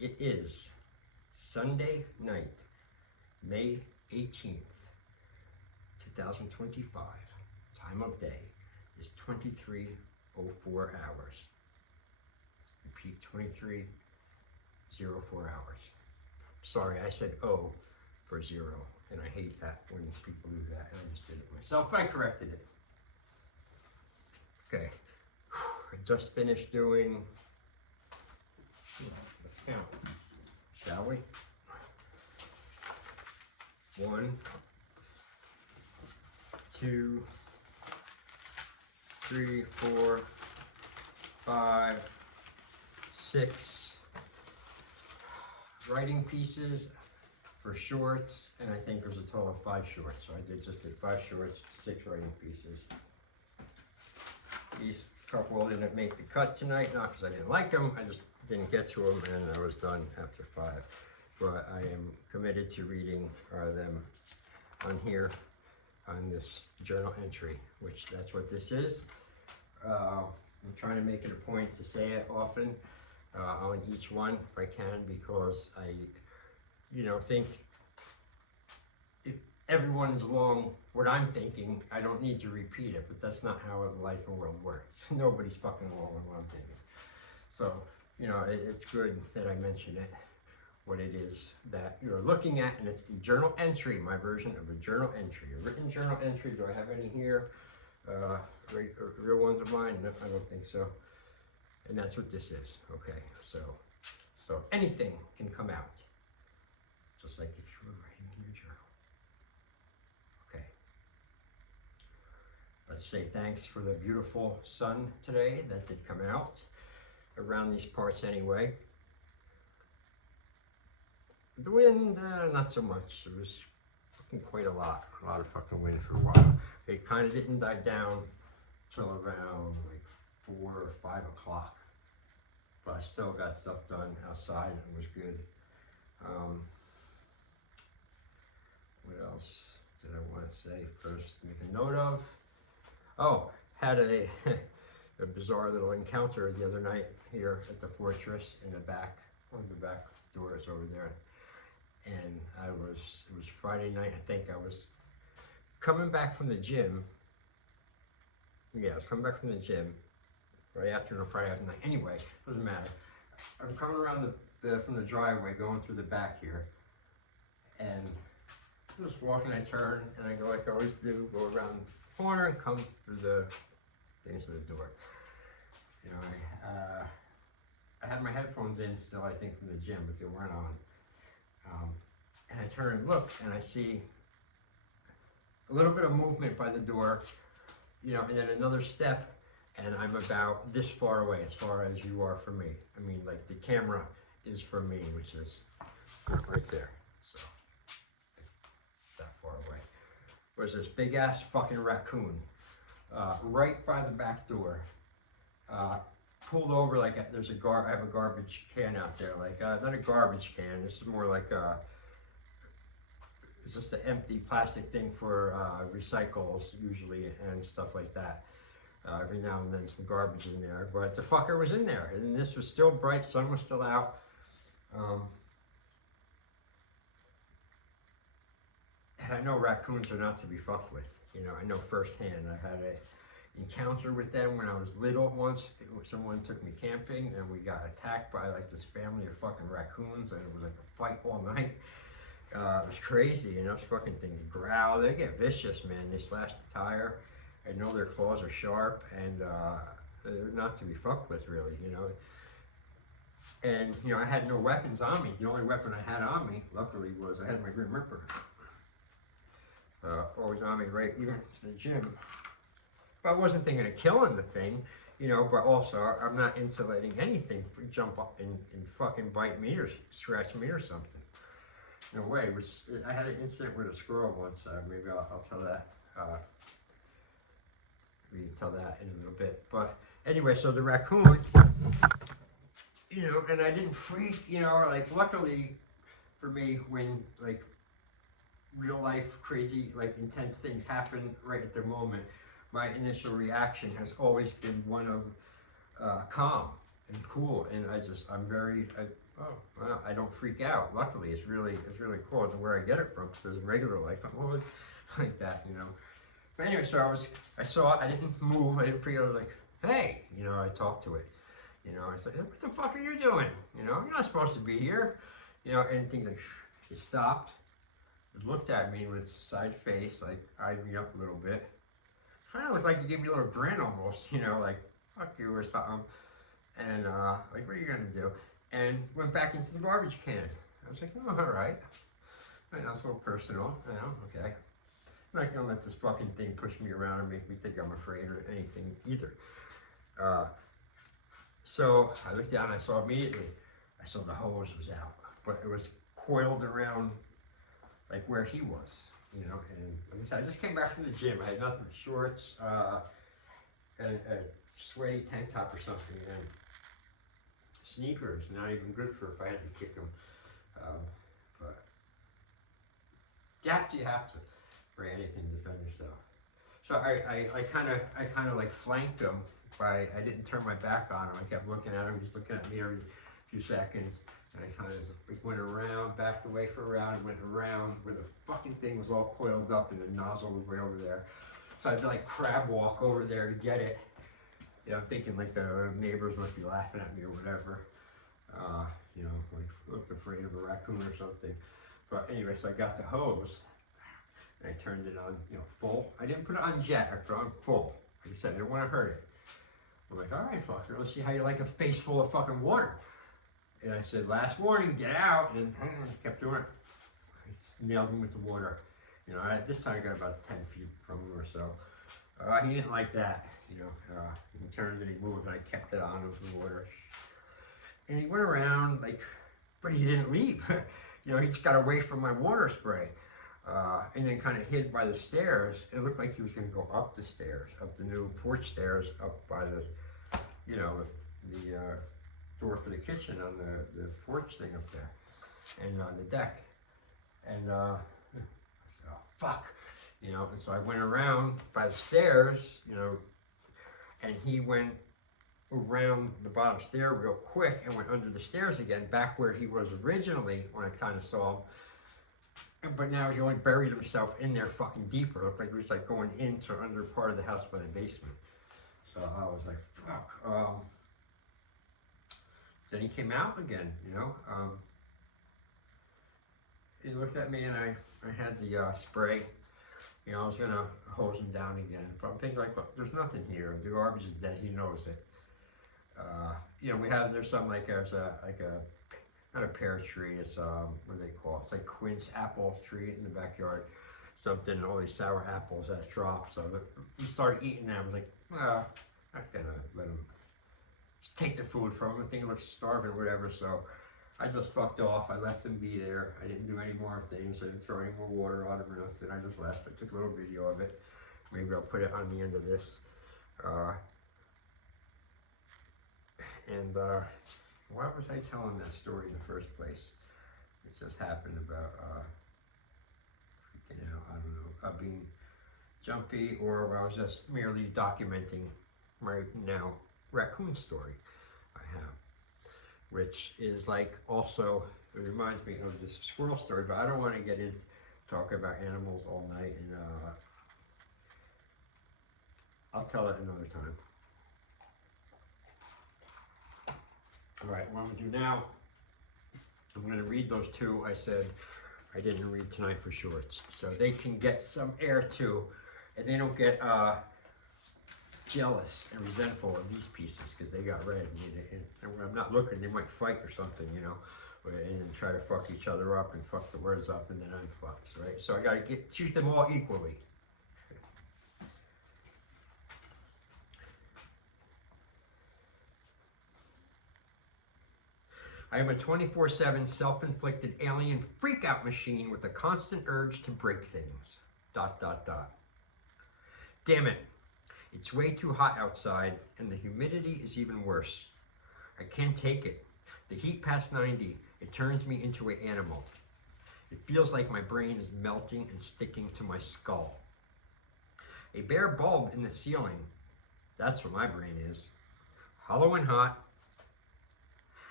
It is Sunday night, May 18th, 2025. Time of day is 23:04 hours. Repeat, 23:04 hours. Sorry, I said O for zero, and I hate that when people do that, and I just did it myself, but I corrected it. Okay, I just finished doing, let's count, shall we? 1, 2, 3, 4, 5, 6 writing pieces for shorts, and I think there's a total of 5 shorts. So I just did 5 shorts, 6 writing pieces. These couple didn't make the cut tonight, not because I didn't like them, I just didn't get to them, and I was done after 5. But I am committed to reading them on here, on this journal entry, which that's what this is. I'm trying to make it a point to say it often on each one if I can, because I, think if everyone is along what I'm thinking, I don't need to repeat it, but that's not how life and world works. Nobody's fucking along with what I'm thinking. So, it's good that I mention it, what it is that you're looking at, and it's a journal entry, my version of a journal entry. A written journal entry, do I have any here? Real ones of mine? No, I don't think so. And that's what this is, okay? So anything can come out, just like if you were writing in your journal. Okay. Let's say thanks for the beautiful sun today that did come out around these parts anyway. The wind, not so much. It was fucking quite a lot of fucking wind for a while. It kind of didn't die down till around like 4 or 5 o'clock. But I still got stuff done outside, and it was good. What else did I want to say first? Make a note of. Oh, had a bizarre little encounter the other night here at the fortress in the back, one of the back doors over there. And it was Friday night, I think. I was coming back from the gym. Yeah, I was coming back from the gym right after Friday after night. Anyway, doesn't matter. I'm coming around from the driveway, going through the back here, and just walking. I turn and I go like I always do, go around the corner and come through the things to the door. I had my headphones in still, I think, from the gym, but they weren't on. And I turn and look, and I see a little bit of movement by the door, and then another step, and I'm about this far away, as far as you are from me. I mean, like the camera is from me, which is right there. So, that far away. Was this big ass fucking raccoon right by the back door. Pulled over like I have a garbage can out there, like not a garbage can. This is more like it's just an empty plastic thing for recycles usually and stuff like that. Every now and then some garbage in there, but the fucker was in there, and this was still bright, sun was still out. And I know raccoons are not to be fucked with. I know firsthand. I had a encounter with them when I was little once. Someone took me camping, and we got attacked by like this family of fucking raccoons, and it was like a fight all night. It was crazy, those fucking things growl. They get vicious, man. They slash the tire. I know their claws are sharp, and they're not to be fucked with, really, And, I had no weapons on me. The only weapon I had on me, luckily, was I had my Grim Reaper. Always on me, right, even to the gym. But I wasn't thinking of killing the thing, but also I'm not into letting anything jump up and fucking bite me or scratch me or something. No way. I had an incident with a squirrel once. Maybe I'll tell that. We can tell that in a little bit. But anyway, so the raccoon, and I didn't freak, like luckily for me, when like real life crazy, like intense things happen right at the moment, my initial reaction has always been one of calm and cool, and I'm very oh, well, I don't freak out. Luckily, it's really cool. And where I get it from, because in regular life, I'm always like that, you know. But anyway, so I saw it. I didn't move. I didn't freak out. I was like, hey, you know, I talked to it. You know, I said, what the fuck are you doing? You know, you're not supposed to be here. You know, and things like, it stopped. It looked at me with side face, like eyed me up a little bit. Kind of looked like you gave me a little grin almost, you know, like, fuck you or something. And like, what are you gonna do? And went back into the garbage can. I was like, oh, all right. I know, it's a little personal, you know, okay. I'm not gonna let this fucking thing push me around and make me think I'm afraid or anything either. So I looked down, I saw immediately, I saw the hose was out, but it was coiled around like where he was, you know, and like I said, I just came back from the gym. I had nothing but shorts, and a sweaty tank top or something, and sneakers, not even good for if I had to kick them. But you have to, for anything to defend yourself. So I kind of like flanked him by, I didn't turn my back on him. I kept looking at him, he was looking at me every few seconds. And I kind of like went around, backed away for a round, went around where the fucking thing was all coiled up and the nozzle was way over there. So I had to like crab walk over there to get it. You know, I'm thinking like the neighbors must be laughing at me or whatever. You know, like looked afraid of a raccoon or something. But anyway, so I got the hose and I turned it on, you know, full. I didn't put it on jet, I put it on full. Like I said, I didn't want to hurt it. I'm like, all right, fucker, let's see how you like a face full of fucking water. And I said, last warning, get out. And I kept doing it. I nailed him with the water. You know, this time I got about 10 feet from him or so. He didn't like that. You know, he turned and he moved and I kept it on with the water. And he went around, like, but he didn't leave. You know, he just got away from my water spray. And then kind of hid by the stairs. It looked like he was going to go up the stairs, up the new porch stairs, up by the, you know, the door for the kitchen on the porch thing up there, and on the deck. And I said, oh, fuck. You know, and so I went around by the stairs, you know, and he went around the bottom stair real quick and went under the stairs again, back where he was originally when I kind of saw him. But now he only buried himself in there fucking deeper. It looked like he was like going into under part of the house by the basement. So I was like, fuck. Then he came out again, you know. He looked at me and I had the spray. You know, I was gonna hose him down again. But I'm thinking like, look, there's nothing here. The garbage is dead. He knows it. You know, there's some like not a pear tree. It's what do they call it? It's like quince apple tree in the backyard. Something, all these sour apples that dropped. So we started eating them. I was like, well, I'm not gonna let him just take the food from him. I think he looks starving or whatever. So I just fucked off. I left him be there. I didn't do any more things. I didn't throw any more water on him or nothing. I just left. I took a little video of it. Maybe I'll put it on the end of this. Why was I telling that story in the first place? It just happened about freaking out. I don't know. Being jumpy, or I was just merely documenting my now raccoon story I have, which is like also, it reminds me of this squirrel story, but I don't want to get into talking about animals all night, and I'll tell it another time. All right, what I'm gonna do now, I'm gonna read those two I said I didn't read tonight for shorts, so they can get some air too, and they don't get jealous and resentful of these pieces because they got read. And when I'm not looking, they might fight or something, you know, and try to fuck each other up and fuck the words up, and then I'm fucked, right? So I gotta treat them all equally. I am a 24/7 self-inflicted alien freak-out machine with a constant urge to break things. ... Damn it. It's way too hot outside, and the humidity is even worse. I can't take it. The heat past 90, it turns me into an animal. It feels like my brain is melting and sticking to my skull. A bare bulb in the ceiling, that's what my brain is. Hollow and hot.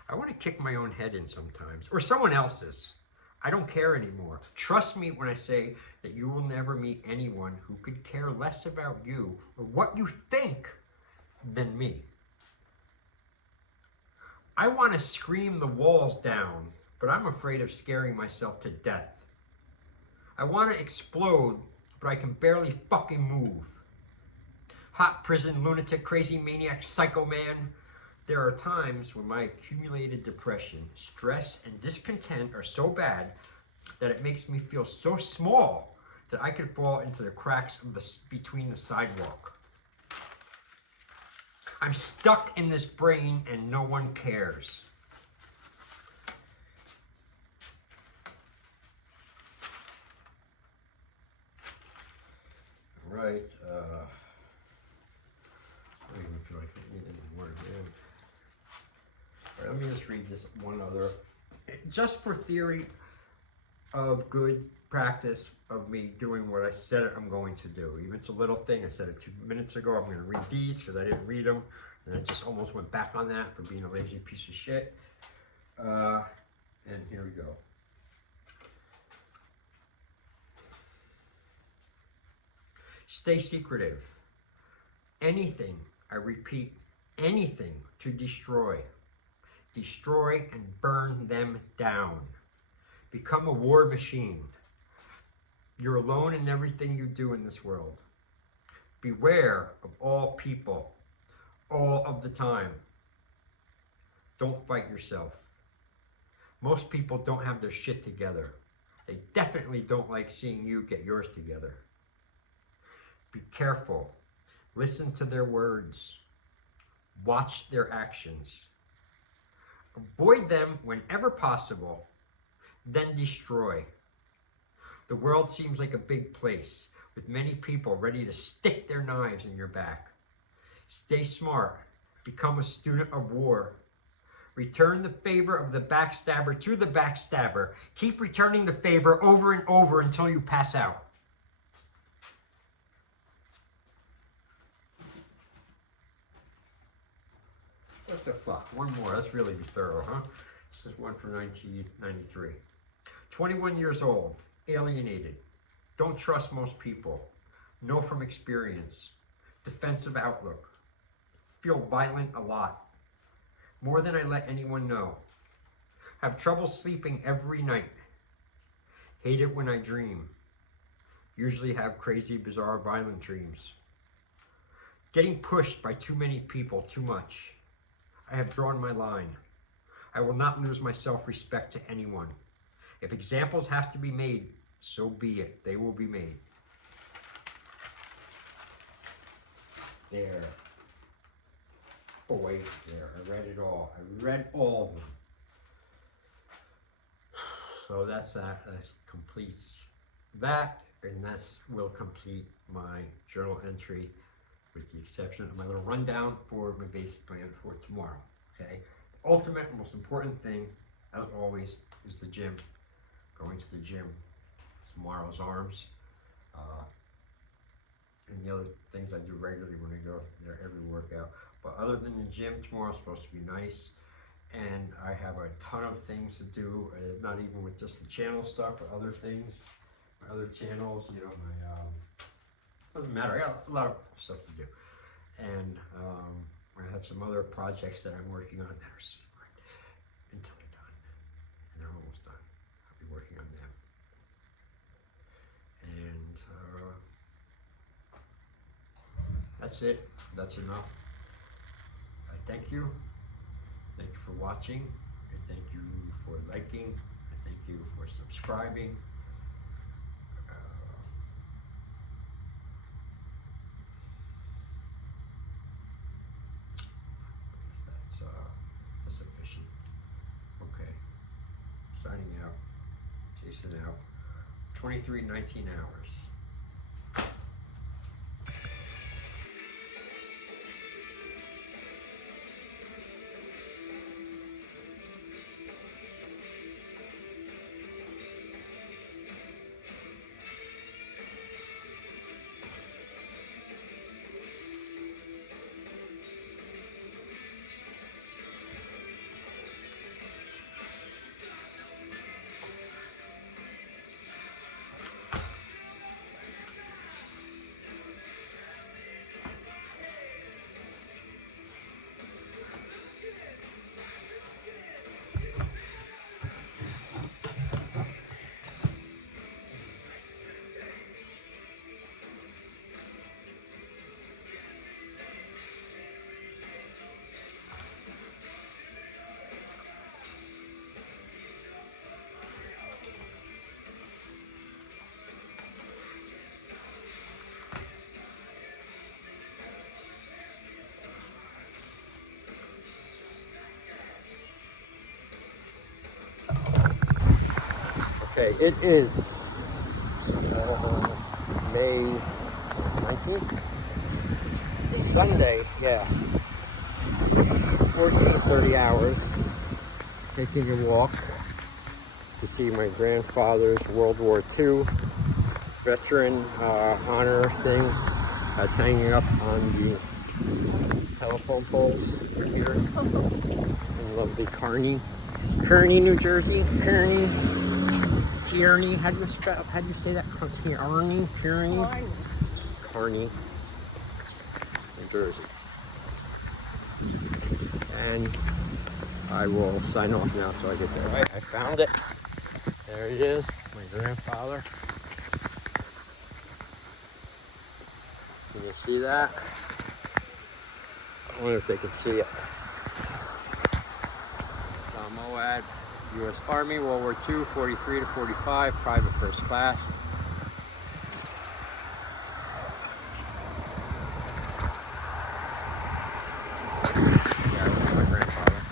I want to kick my own head in sometimes, or someone else's. I don't care anymore. Trust me when I say that you will never meet anyone who could care less about you or what you think than me. I want to scream the walls down, but I'm afraid of scaring myself to death. I want to explode, but I can barely fucking move. Hot prison, lunatic, crazy maniac, psycho man. There are times when my accumulated depression, stress, and discontent are so bad that it makes me feel so small that I could fall into the cracks of between the sidewalk. I'm stuck in this brain and no one cares. All right. I don't even feel like I need any more to do. All right, let me just read this one other. Just for theory of good practice of me doing what I said I'm going to do. Even if it's a little thing, I said it 2 minutes ago, I'm going to read these because I didn't read them. And I just almost went back on that for being a lazy piece of shit. And here we go. Stay secretive. Anything, I repeat, anything to destroy. Destroy and burn them down. Become a war machine. You're alone in everything you do in this world. Beware of all people, all of the time. Don't fight yourself. Most people don't have their shit together. They definitely don't like seeing you get yours together. Be careful. Listen to their words. Watch their actions. Avoid them whenever possible, then destroy. The world seems like a big place with many people ready to stick their knives in your back. Stay smart. Become a student of war. Return the favor of the backstabber to the backstabber. Keep returning the favor over and over until you pass out. What the fuck? One more. Let's really be thorough, huh? This is one from 1993. 21 years old. Alienated. Don't trust most people. Know from experience. Defensive outlook. Feel violent a lot. More than I let anyone know. Have trouble sleeping every night. Hate it when I dream. Usually have crazy, bizarre, violent dreams. Getting pushed by too many people too much. I have drawn my line. I will not lose my self-respect to anyone. If examples have to be made, so be it. They will be made. There. Oh wait, there. I read it all. I read all of them. So that's that. That completes that, and that will complete my journal entry, with the exception of my little rundown for my basic plan for tomorrow. Okay. The ultimate, most important thing, as always, is the gym. Going to the gym. Tomorrow's arms. And the other things I do regularly when I go there every workout. But other than the gym, tomorrow's supposed to be nice. And I have a ton of things to do, not even with just the channel stuff, but other things. My other channels, you know, doesn't matter. I got a lot of stuff to do. And I have some other projects that I'm working on that are secret until they're done. And they're almost done. I'll be working on them. And that's it. That's enough. I thank you. Thank you for watching. I thank you for liking. I thank you for subscribing. That's sufficient. Okay. Signing out. Jason out. 23:19 hours. Okay, it is May 19th? Sunday, yeah. 14:30 hours. Taking a walk to see my grandfather's World War II veteran honor thing that's hanging up on the telephone poles here in lovely Kearney, New Jersey. Kearney. How do you say that? Kearney, New Jersey. And I will sign off now until I get there. Right, I found it. There it is, my grandfather. Can you see that? I wonder if they can see it. Mowad, U.S. Army, World War II, 43 to 45, private first class. Yeah, that's my grandfather.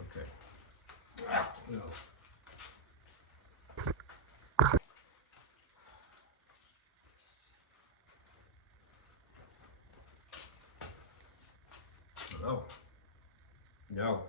Okay. No. Hello. No.